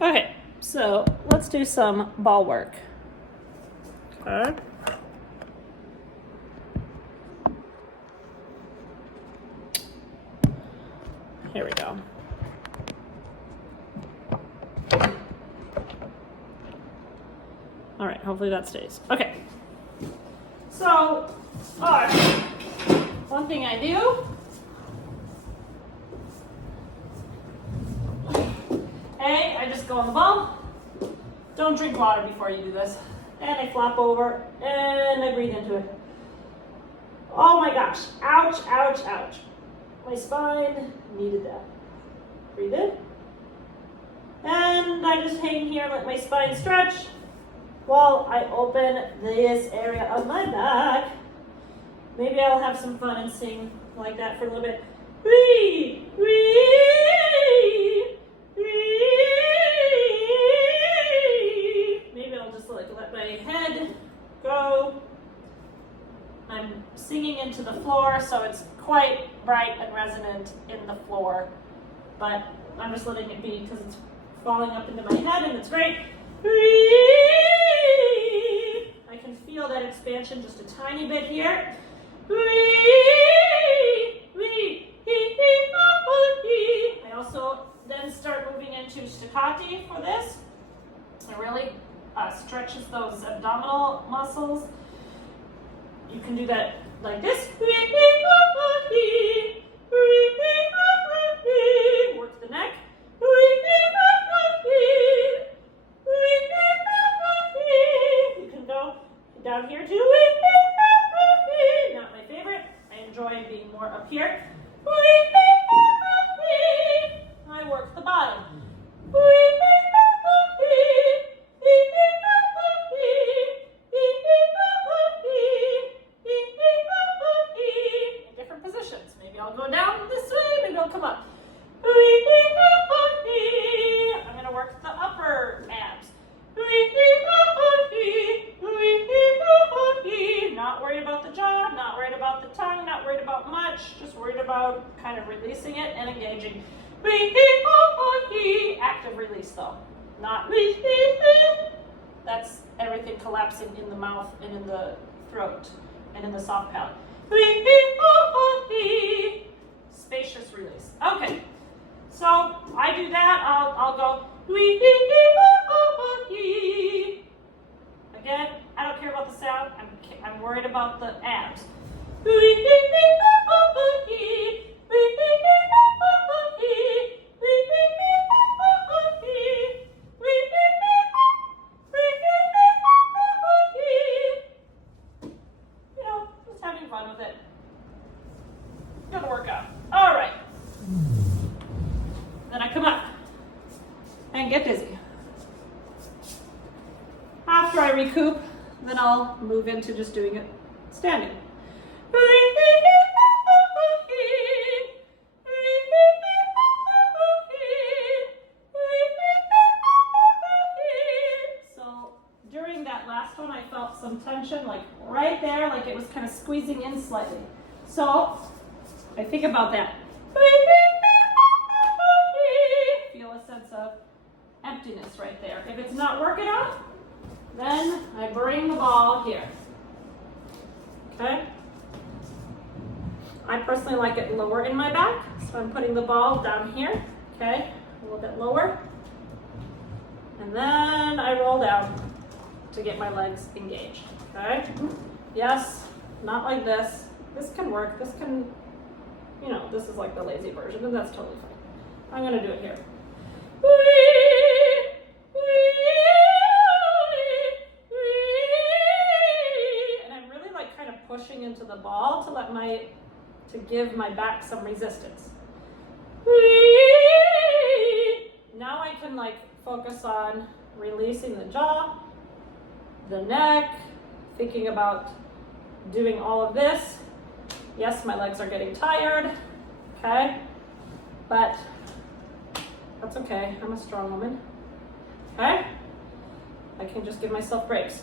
Okay, so let's do some ball work. Okay. Here we go. All right, hopefully that stays. Okay. So, one thing I do, I just go on the ball. Don't drink water before you do this. And I flop over and I breathe into it. Oh my gosh, ouch, ouch, ouch. My spine needed that. Breathe in. And I just hang here, let my spine stretch while I open this area of my back. Maybe I'll have some fun and sing like that for a little bit. Wee, wee, wee. Maybe I'll just let my head go. I'm singing into the floor, so it's quite bright and resonant in the floor, but I'm just letting it be because it's falling up into my head and it's great. I can feel that expansion just a tiny bit here. I also then start moving into staccati for this. It really stretches those abdominal muscles. You can do that like this. Work the neck. You can go down here too. Not my favorite. I enjoy being more up here. I work the bottom. In different positions. Maybe I'll go down this way, maybe I'll come up. I'm going to work the upper abs. Not worried about the jaw, not worried about the tongue, not worried about much, just worried about kind of releasing it and engaging. Active release though, not that's everything collapsing in the mouth and in the throat and in the soft palate. Spacious release. Okay, so I do that. I'll go. Again, I don't care about the sound. I'm worried about the abs. Just having fun with it. Gonna work out. All right. Then I come up and get busy. After I recoup, then I'll move into just doing it standing. So during that last one, I felt some tension, like right there, like it was kind of squeezing in slightly. So I think about that. Feel a sense of emptiness right there. If it's not working out, then I bring the ball here. Okay? I personally like it lower in my back, so I'm putting the ball down here. Okay? A little bit lower. And then I roll down to get my legs engaged. Okay? Yes, not like this. This can work. This can, this is like the lazy version, and that's totally fine. I'm going to do it here. Pushing into the ball to give my back some resistance. Now I can focus on releasing the jaw, the neck, thinking about doing all of this. Yes, my legs are getting tired, okay? But that's okay, I'm a strong woman, okay? I can just give myself breaks.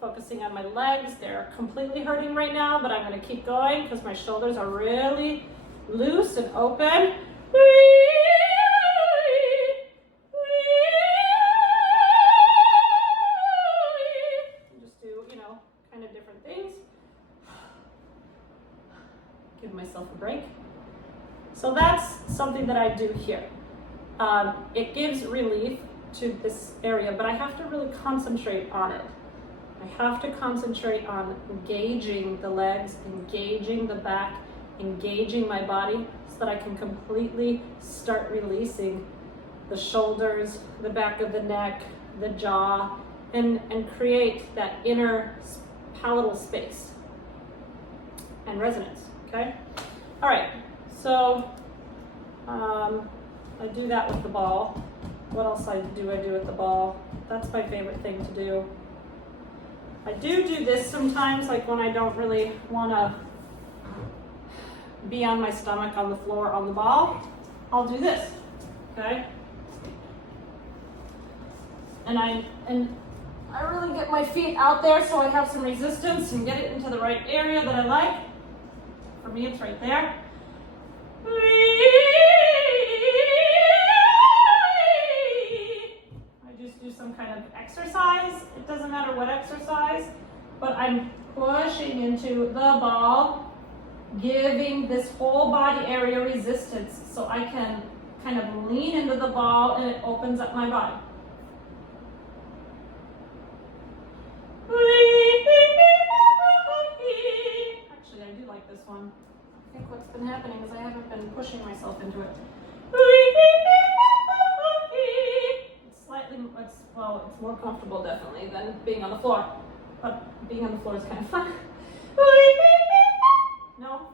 focusing on my legs. They're completely hurting right now, but I'm going to keep going because my shoulders are really loose and open. Just do, kind of different things. Give myself a break. So that's something that I do here. It gives relief to this area, but I have to really concentrate on it. I have to concentrate on engaging the legs, engaging the back, engaging my body so that I can completely start releasing the shoulders, the back of the neck, the jaw, and create that inner palatal space and resonance, okay? All right, so I do that with the ball. What else do I do with the ball? That's my favorite thing to do. I do this sometimes, like when I don't really want to be on my stomach on the floor on the ball. I'll do this, okay? And I really get my feet out there so I have some resistance and get it into the right area that I like. For me, it's right there. I just do some kind of exercise. It doesn't matter what exercise, but I'm pushing into the ball, giving this whole body area resistance so I can kind of lean into the ball and it opens up my body. Actually, I do like this one. I think what's been happening is I haven't been pushing myself into it. It's more comfortable definitely than being on the floor. But being on the floor is kind of fun. No?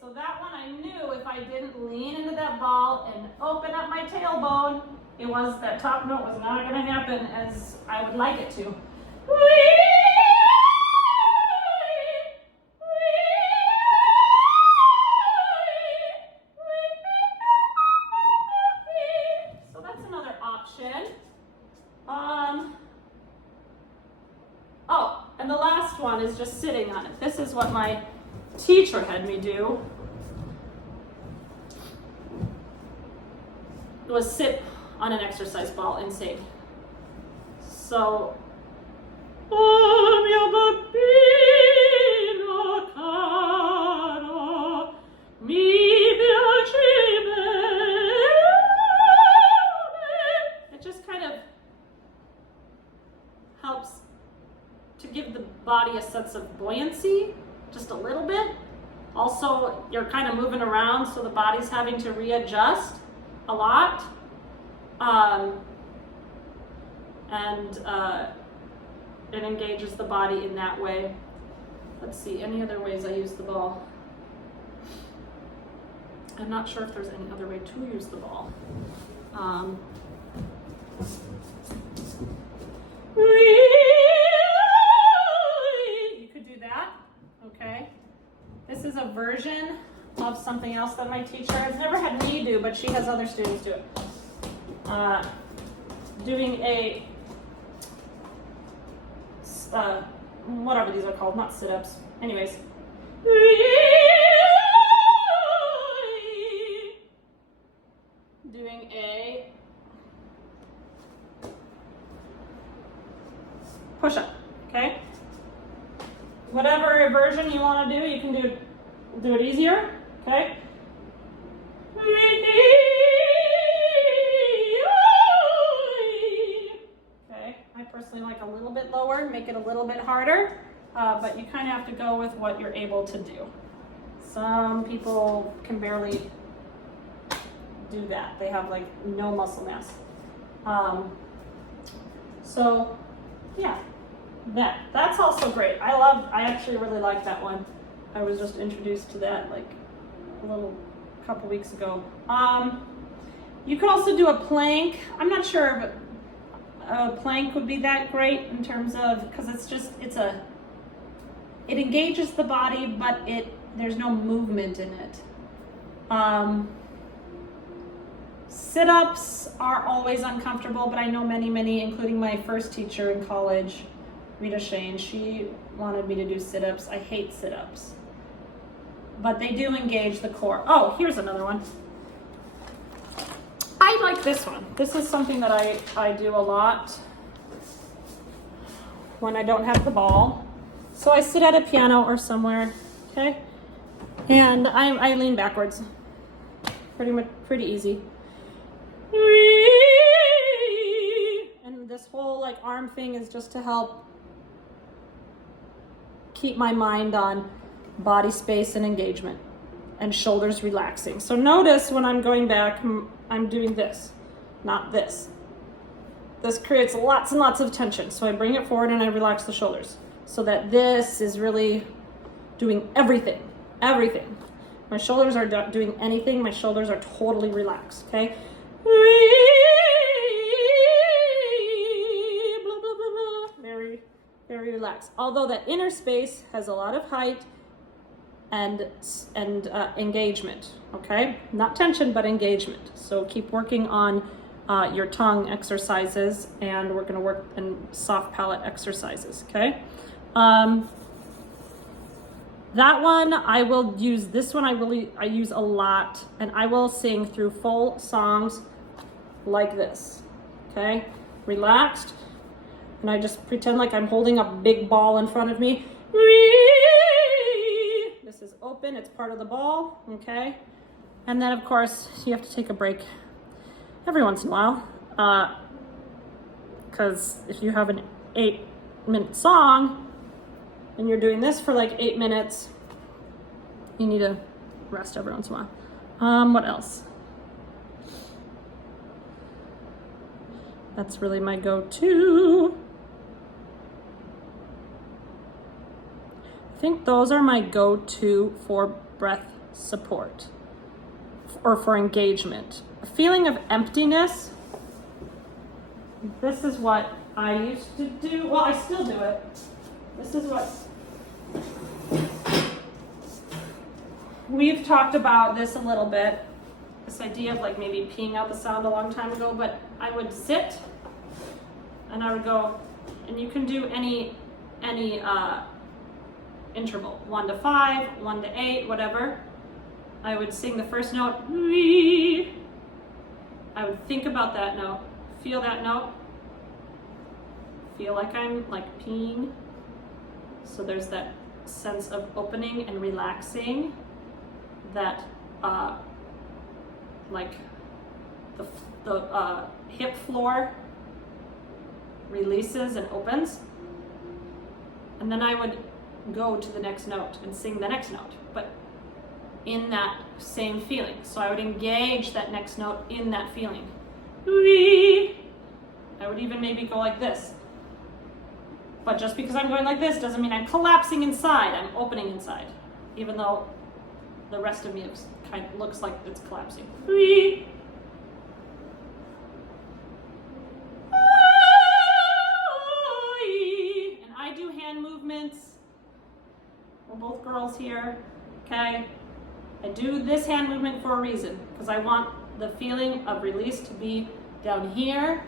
So that one I knew if I didn't lean into that ball and open up my tailbone, that top note was not going to happen as I would like it to. So that's another option. Oh, and the last one is just sitting on it. This is what my teacher had me do. Was sit on an exercise ball and sing. So, oh mio bambino caro, mi piacerebbe. It just kind of helps to give the body a sense of buoyancy, just a little bit. Also, you're kind of moving around, so the body's having to readjust a lot. It engages the body in that way. Let's see, any other ways I use the ball? I'm not sure if there's any other way to use the ball. You could do that, okay? This is a version of something else that my teacher has never had me do, but she has other students do it. Doing a, whatever these are called, not sit-ups. Anyways. Doing a push-up, okay? Whatever version you want to do, you can do it easier, okay? I personally like a little bit lower, make it a little bit harder, but you kind of have to go with what you're able to do. Some people can barely do that. They have like no muscle mass. So yeah, that's also great. I actually really like that one. I was just introduced to that like a couple weeks ago. You could also do a plank. I'm not sure if a plank would be that great in terms of, because it engages the body, but there's no movement in it. Sit-ups are always uncomfortable, but I know many, including my first teacher in college, Rita Shane, she wanted me to do sit-ups. I hate sit-ups, but they do engage the core. Oh, here's another one. I like this one. This is something that I do a lot when I don't have the ball. So I sit at a piano or somewhere, okay? And I lean backwards. Pretty easy. And this whole like arm thing is just to help keep my mind on body space and engagement and shoulders relaxing. So notice when I'm going back, I'm doing this, not this. This creates lots and lots of tension. So I bring it forward and I relax the shoulders so that this is really doing everything. My shoulders are doing anything. My shoulders are totally relaxed, okay? Very, very relaxed. Although that inner space has a lot of height and engagement, okay? Not tension, but engagement. So keep working on your tongue exercises, and we're gonna work in soft palate exercises, okay? That one, I will use. This one I use a lot, and I will sing through full songs like this, okay? Relaxed, and I just pretend like I'm holding a big ball in front of me. This is open, it's part of the ball, okay? And then of course, you have to take a break every once in a while, because if you have an 8-minute song, and you're doing this for like 8 minutes, you need to rest every once in a while. What else? That's really my go-to. I think those are my go-to for breath support or for engagement. A feeling of emptiness. This is what I used to do. Well, I still do it. This is what we've talked about this a little bit, this idea of like maybe peeing out the sound a long time ago, but I would sit and I would go, and you can do any interval, 1 to 5, 1 to 8, whatever. I would sing the first note, I would think about that note, feel that note, feel like I'm like peeing. So there's that sense of opening and relaxing that like the hip floor releases and opens. And then I would go to the next note and sing the next note, but in that same feeling. So I would engage that next note in that feeling. I would even maybe go like this. But just because I'm going like this doesn't mean I'm collapsing inside. I'm opening inside, even though the rest of me is kind of looks like it's collapsing. And I do hand movements. We're both girls here, okay? I do this hand movement for a reason, because I want the feeling of release to be down here,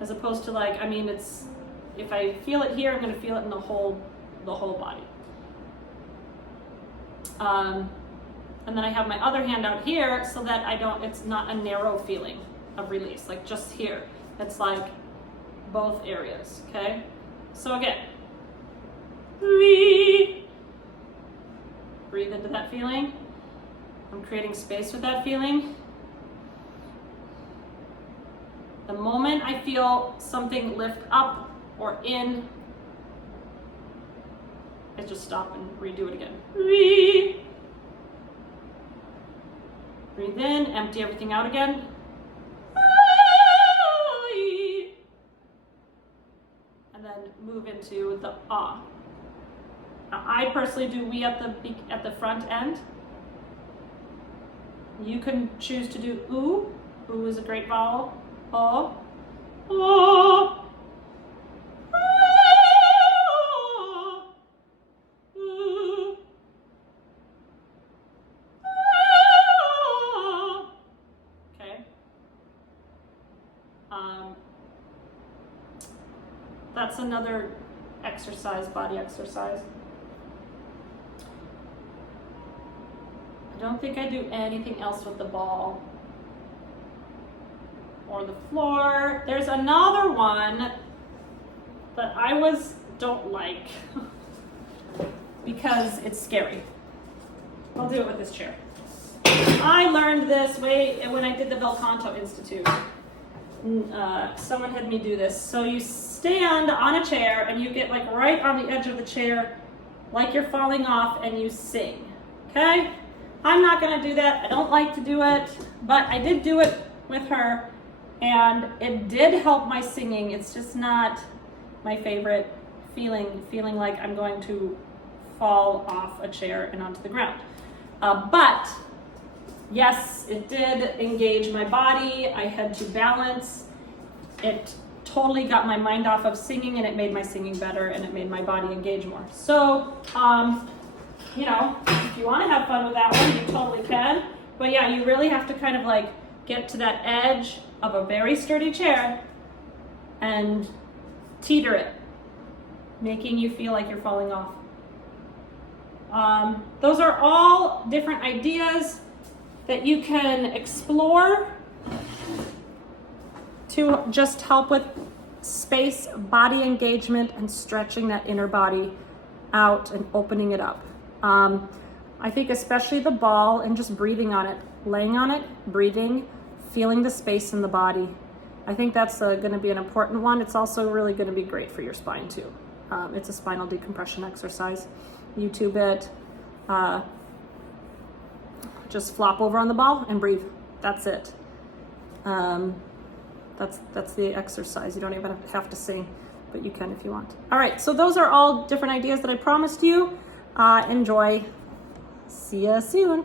as opposed to like, I mean, it's, if I feel it here, I'm going to feel it in the whole body. And then I have my other hand out here so that it's not a narrow feeling of release, like just here. It's like both areas, okay? So again, breathe into that feeling. I'm creating space with that feeling. The moment I feel something lift up or in, I just stop and redo it again. Breathe in, empty everything out again. And then move into the ah. Now, I personally do we at the front end. You can choose to do oo. Oo is a great vowel. Oh. Oh. that's another exercise, body exercise. I don't think I do anything else with the ball or the floor. There's another one that I don't like because it's scary. I'll do it with this chair. I learned this when I did the Belcanto Institute. Someone had me do this. So you stand on a chair and you get like right on the edge of the chair like you're falling off and you sing, okay? I'm not gonna do that. I don't like to do it, but I did do it with her and it did help my singing. It's just not my favorite feeling like I'm going to fall off a chair and onto the ground. But yes, it did engage my body. I had to balance. It totally got my mind off of singing and it made my singing better and it made my body engage more. So, you know, if you want to have fun with that one, you totally can. But yeah, you really have to kind of like get to that edge of a very sturdy chair and teeter it, making you feel like you're falling off. Those are all different ideas that you can explore to just help with space, body engagement, and stretching that inner body out and opening it up. I think especially the ball and just breathing on it, laying on it, breathing, feeling the space in the body. I think that's going to be an important one. It's also really going to be great for your spine too. It's a spinal decompression exercise. YouTube it. Just flop over on the ball and breathe. That's it. That's the exercise. You don't even have to sing, but you can if you want. All right, so those are all different ideas that I promised you. Enjoy. See ya soon.